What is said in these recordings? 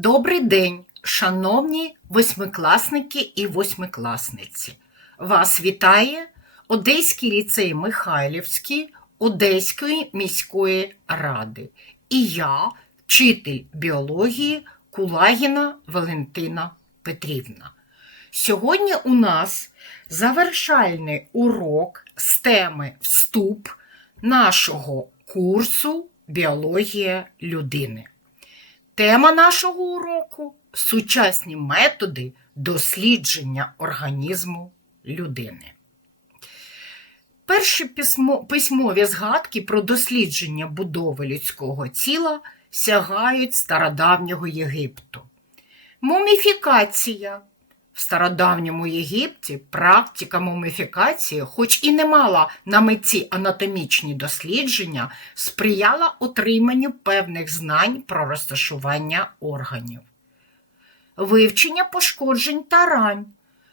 Добрий день, шановні восьмикласники і восьмикласниці. Вас вітає Одеський ліцей Михайлівський Одеської міської ради. І я, вчитель біології Кулагіна Валентина Петрівна. Сьогодні у нас завершальний урок з теми Вступ нашого курсу Біологія людини. Тема нашого уроку сучасні методи дослідження організму людини. Перші письмо, письмові згадки про дослідження будови людського тіла сягають стародавнього Єгипту. Муміфікація. В стародавньому Єгипті практика муміфікації, хоч і не мала на меті анатомічні дослідження, сприяла отриманню певних знань про розташування органів. Вивчення пошкоджень та рань,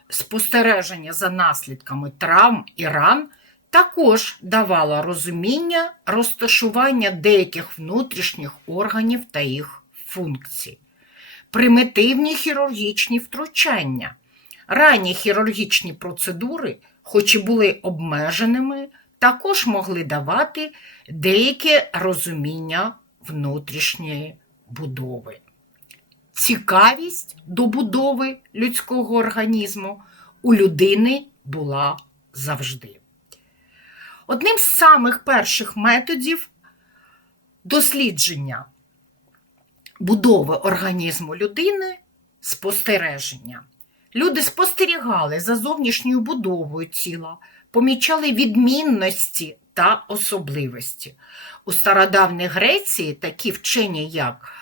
спостереження за наслідками травм і ран також давало розуміння розташування деяких внутрішніх органів та їх функцій примітивні хірургічні втручання. Ранні хірургічні процедури, хоч і були обмеженими, також могли давати деяке розуміння внутрішньої будови. Цікавість до будови людського організму у людини була завжди. Одним з самих перших методів дослідження будови організму людини спостереження. Люди спостерігали за зовнішньою будовою тіла, помічали відмінності та особливості. У стародавній Греції такі вчені, як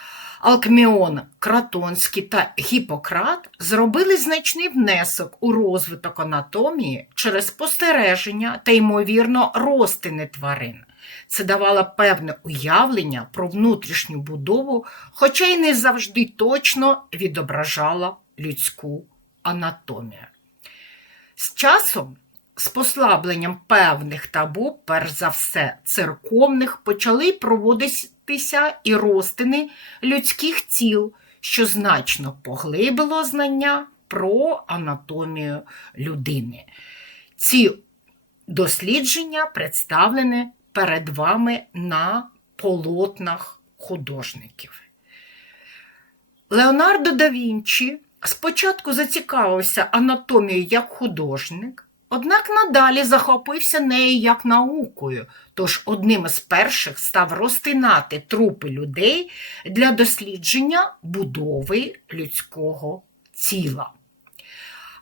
Алкміон, Кратонський та Гіппократ, зробили значний внесок у розвиток анатомії через спостереження та, ймовірно, розтини тварин. Це давало певне уявлення про внутрішню будову, хоча й не завжди точно відображала людську анатомію. З часом, з послабленням певних табу, перш за все, церковних, почали проводитися і розтини людських тіл, що значно поглибило знання про анатомію людини. Ці дослідження представлені перед вами на полотнах художників. Леонардо да Вінчі спочатку зацікавився анатомією як художник, однак надалі захопився нею як наукою, тож одним із перших став розтинати трупи людей для дослідження будови людського тіла.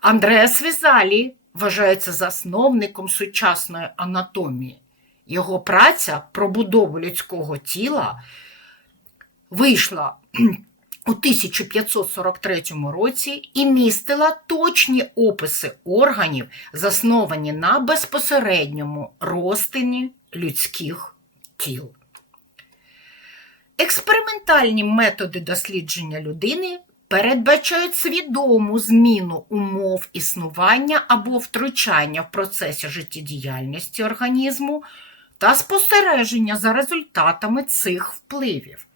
Андреас Візалі вважається засновником сучасної анатомії. Його праця про будову людського тіла вийшла у 1543 році і містила точні описи органів, засновані на безпосередньому розтині людських тіл. Експериментальні методи дослідження людини передбачають свідому зміну умов існування або втручання в процесі життєдіяльності організму та спостереження за результатами цих впливів.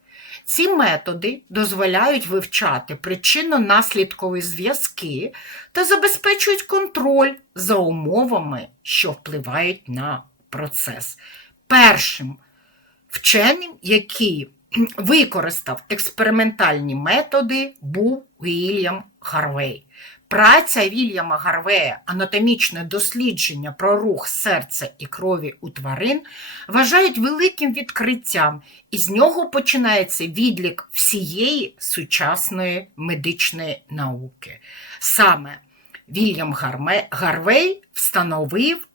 Ці методи дозволяють вивчати причинно-наслідкові зв'язки та забезпечують контроль за умовами, що впливають на процес. Першим вченим, який використав експериментальні методи, був Вільям Гарвей. Праця Вільяма Гарвея, анатомічне дослідження про рух серця і крові у тварин вважають великим відкриттям, і з нього починається відлік всієї сучасної медичної науки. Саме Вільям Гарвей встановив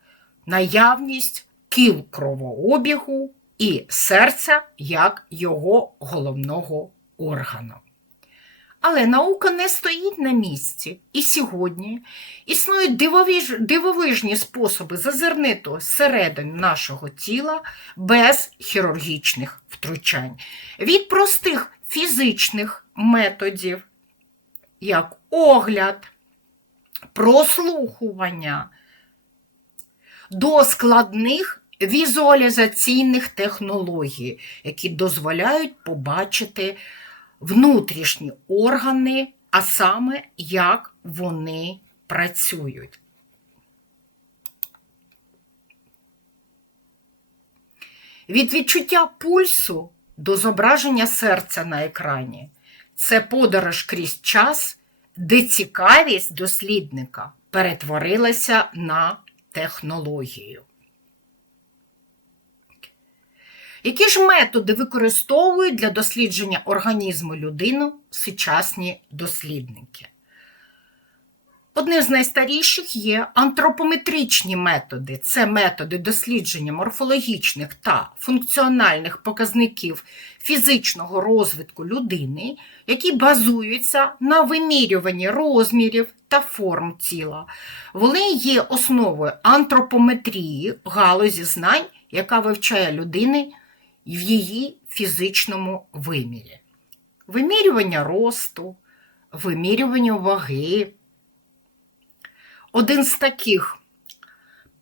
наявність кіл кровообігу і серця як його головного органу. Але наука не стоїть на місці. І сьогодні існують дивовиж... дивовижні способи зазирнити зсередини нашого тіла без хірургічних втручань. Від простих фізичних методів, як огляд, прослухування, до складних візуалізаційних технологій, які дозволяють побачити внутрішні органи, а саме як вони працюють. Від відчуття пульсу до зображення серця на екрані це подорож крізь час, де цікавість дослідника перетворилася на технологію. Які ж методи використовують для дослідження організму людини сучасні дослідники? Одним з найстаріших є антропометричні методи. Це методи дослідження морфологічних та функціональних показників фізичного розвитку людини, які базуються на вимірюванні розмірів та форм тіла. Вони є основою антропометрії галузі знань, яка вивчає людини в її фізичному вимірі. Вимірювання росту, вимірювання ваги. Один з таких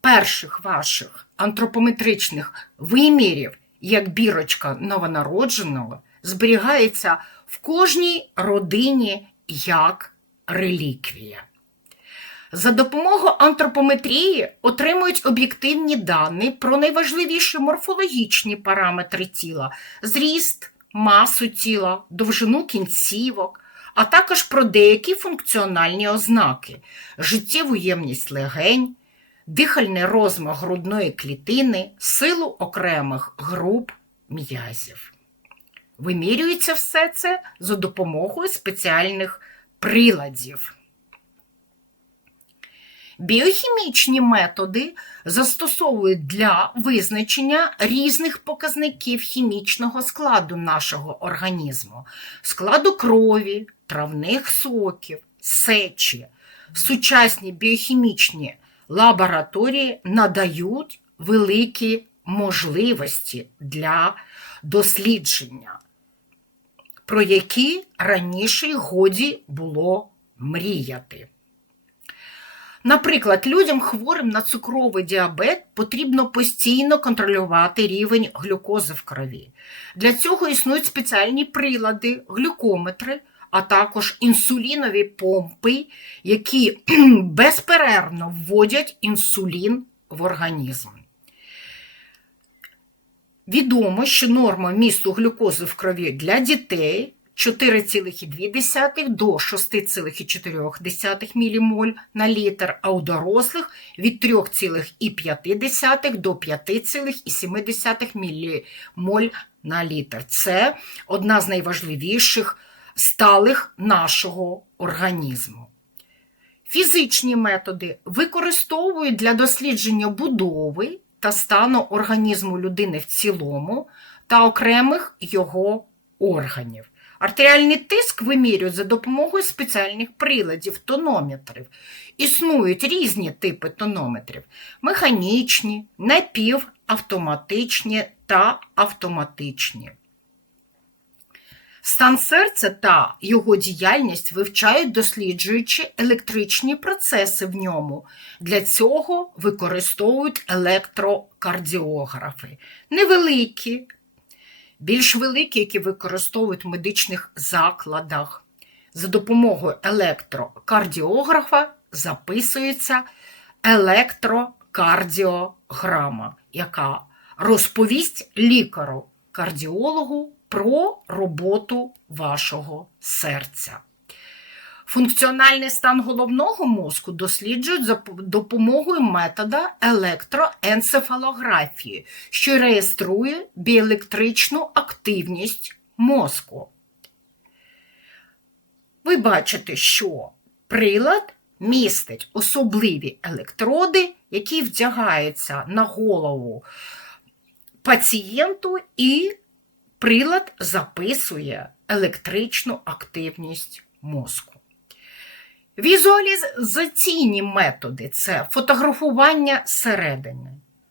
перших ваших антропометричних вимірів, як бірочка новонародженого, зберігається в кожній родині як реліквія. За допомогою антропометрії отримують об'єктивні дані про найважливіші морфологічні параметри тіла, зріст, масу тіла, довжину кінцівок, а також про деякі функціональні ознаки, життєву ємність легень, дихальний розмах грудної клітини, силу окремих груп м'язів. Вимірюється все це за допомогою спеціальних приладів. Біохімічні методи застосовують для визначення різних показників хімічного складу нашого організму, складу крові, травних соків, сечі. Сучасні біохімічні лабораторії надають великі можливості для дослідження, про які раніше годі було мріяти. Наприклад, людям хворим на цукровий діабет потрібно постійно контролювати рівень глюкози в крові. Для цього існують спеціальні прилади, глюкометри, а також інсулінові помпи, які безперервно вводять інсулін в організм. Відомо, що норма місту глюкози в крові для дітей 4,2 до 6,4 ммоль на літр, а у дорослих від 3,5 до 5,7 ммоль на літр. Це одна з найважливіших сталих нашого організму. Фізичні методи використовують для дослідження будови та стану організму людини в цілому та окремих його органів. Артеріальний тиск вимірюють за допомогою спеціальних приладів, тонометрів. Існують різні типи тонометрів: механічні, напівавтоматичні та автоматичні. Стан серця та його діяльність вивчають, досліджуючи електричні процеси в ньому. Для цього використовують електрокардіографи. Невеликі, більш великі, які використовують в медичних закладах. За допомогою електрокардіографа записується електрокардіограма, яка розповість лікару-кардіологу про роботу вашого серця. Функціональний стан головного мозку досліджують за допомогою метода електроенцефалографії, що реєструє біелектричну активність мозку. Ви бачите, що прилад містить особливі електроди, які вдягаються на голову пацієнту, і прилад записує електричну активність мозку. Візуалізаційні методи це фотографування середини.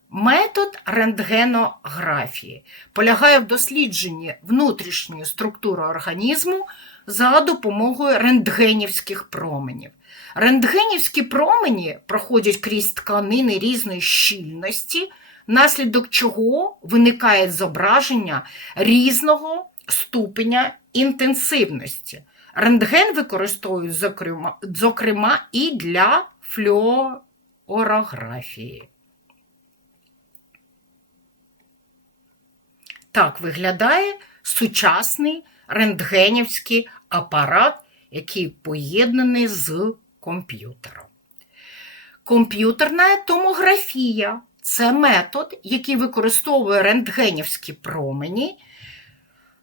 Метод рентгенографії полягає в дослідженні внутрішньої структури організму за допомогою рентгенівських променів. Рентгенівські промені проходять крізь тканини різної щільності, наслідок чого виникає зображення різного ступеня інтенсивності. Рентген використовують, зокрема, зокрема і для флюорографії. Так виглядає сучасний рентгенівський апарат, який поєднаний з комп'ютером. Комп'ютерна томографія це метод, який використовує рентгенівські промені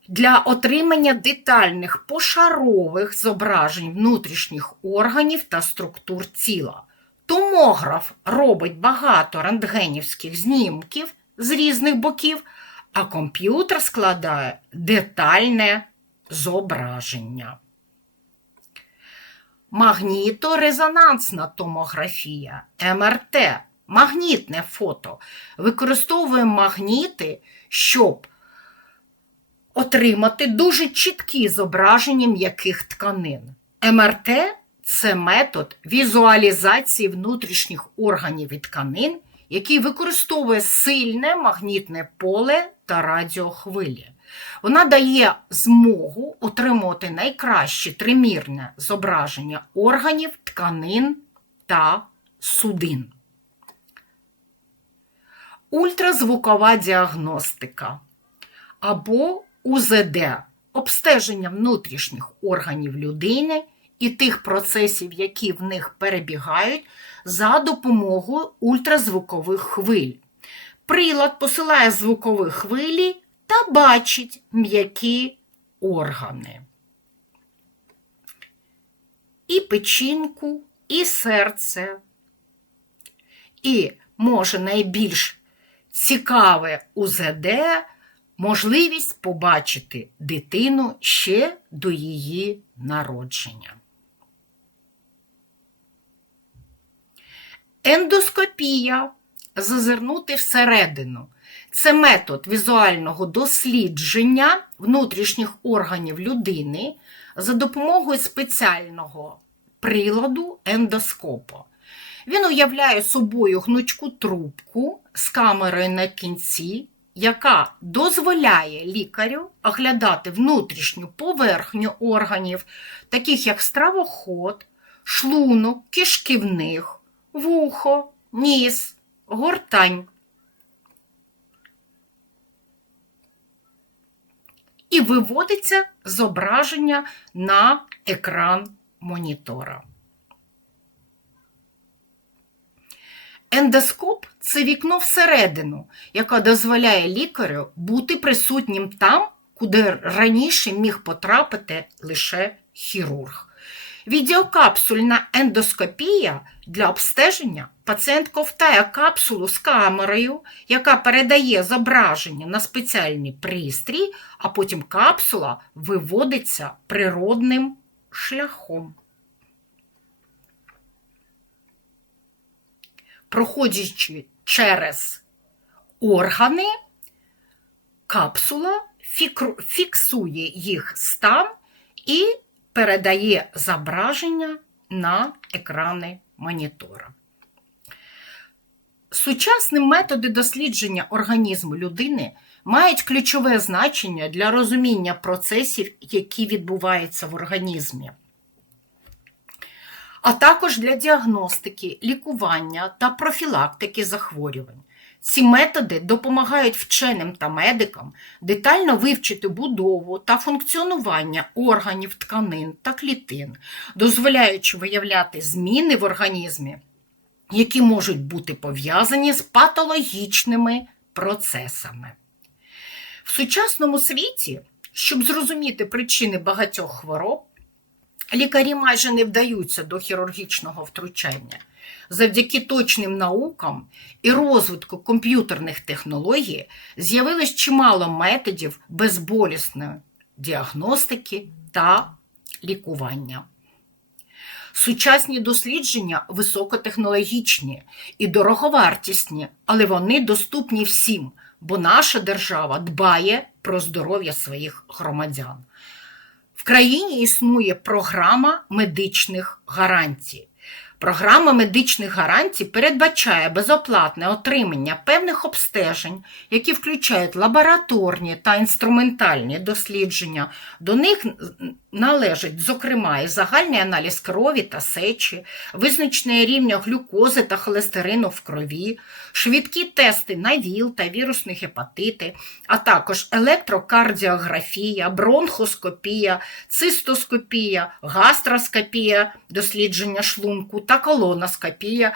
для отримання детальних пошарових зображень внутрішніх органів та структур тіла. Томограф робить багато рентгенівських знімків з різних боків, а комп'ютер складає детальне зображення. Магніторезонансна томографія МРТ, магнітне фото, використовує магніти, щоб отримати дуже чіткі зображення м'яких тканин. МРТ це метод візуалізації внутрішніх органів і тканин, який використовує сильне магнітне поле та радіохвилі. Вона дає змогу отримувати найкраще тримірне зображення органів, тканин та судин. Ультразвукова діагностика або УЗД обстеження внутрішніх органів людини і тих процесів, які в них перебігають, за допомогою ультразвукових хвиль. Прилад посилає звукові хвилі та бачить м'які органи. І печінку, і серце. І може найбільш цікаве УЗД можливість побачити дитину ще до її народження. Ендоскопія зазирнути всередину. Це метод візуального дослідження внутрішніх органів людини за допомогою спеціального приладу ендоскопу. Він уявляє собою гнучку трубку з камерою на кінці, яка дозволяє лікарю оглядати внутрішню поверхню органів, таких як стравоход, шлунок, кишківних, вухо, ніс, гортань. І виводиться зображення на екран монітора. Ендоскоп це вікно всередину, яке дозволяє лікарю бути присутнім там, куди раніше міг потрапити лише хірург. Відеокапсульна ендоскопія для обстеження пацієнт ковтає капсулу з камерою, яка передає зображення на спеціальний пристрій, а потім капсула виводиться природним шляхом. Проходячи через органи, капсула фіксує їх стан і передає зображення на екрани монітора. Сучасні методи дослідження організму людини мають ключове значення для розуміння процесів, які відбуваються в організмі, а також для діагностики, лікування та профілактики захворювань. Ці методи допомагають вченим та медикам детально вивчити будову та функціонування органів, тканин та клітин, дозволяючи виявляти зміни в організмі, які можуть бути пов'язані з патологічними процесами. В сучасному світі, щоб зрозуміти причини багатьох хвороб, лікарі майже не вдаються до хірургічного втручання. Завдяки точним наукам і розвитку комп'ютерних технологій з'явилось чимало методів безболісної діагностики та лікування. Сучасні дослідження високотехнологічні і дороговартісні, але вони доступні всім, бо наша держава дбає про здоров'я своїх громадян. Країні існує програма медичних гарантій. Програма медичних гарантій передбачає безоплатне отримання певних обстежень, які включають лабораторні та інструментальні дослідження. До них належить, зокрема, і загальний аналіз крові та сечі, визначення рівня глюкози та холестерину в крові, швидкі тести на ВІЛ та вірусні гепатити, а також електрокардіографія, бронхоскопія, цистоскопія, гастроскопія, дослідження шлунку та колоноскопія,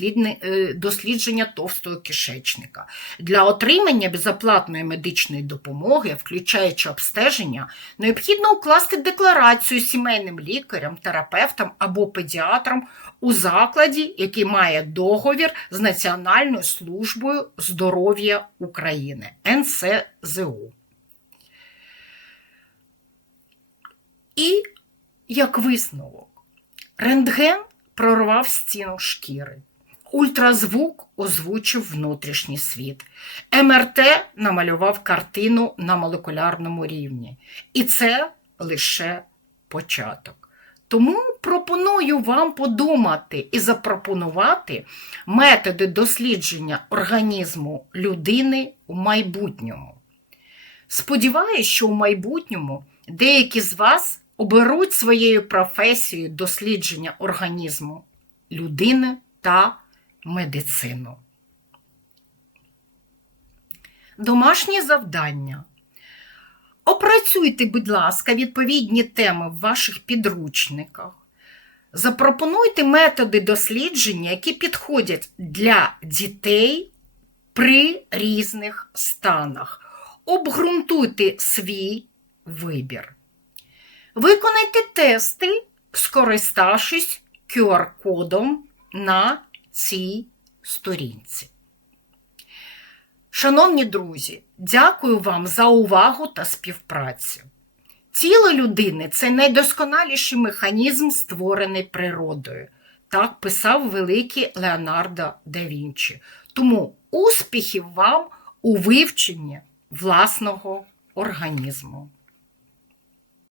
е, дослідження товстого кишечника. Для отримання безоплатної медичної допомоги, включаючи обстеження, необхідно укласти декларацію сімейним лікарям, терапевтам або педіатрам у закладі, який має договір з Національною службою здоров'я України НСЗУ. І як висновок, рентген прорвав стіну шкіри. Ультразвук озвучив внутрішній світ. МРТ намалював картину на молекулярному рівні. І це лише початок. Тому пропоную вам подумати і запропонувати методи дослідження організму людини у майбутньому. Сподіваюсь, що у майбутньому деякі з вас оберуть своєю професією дослідження організму людини та медицину. Домашнє завдання. Опрацюйте, будь ласка, відповідні теми в ваших підручниках. Запропонуйте методи дослідження, які підходять для дітей при різних станах. Обґрунтуйте свій вибір. Виконайте тести, скориставшись QR-кодом на цій сторінці. Шановні друзі, дякую вам за увагу та співпрацю. Тіло людини це найдосконаліший механізм, створений природою. Так писав великий Леонардо да Вінчі. Тому успіхів вам у вивченні власного організму.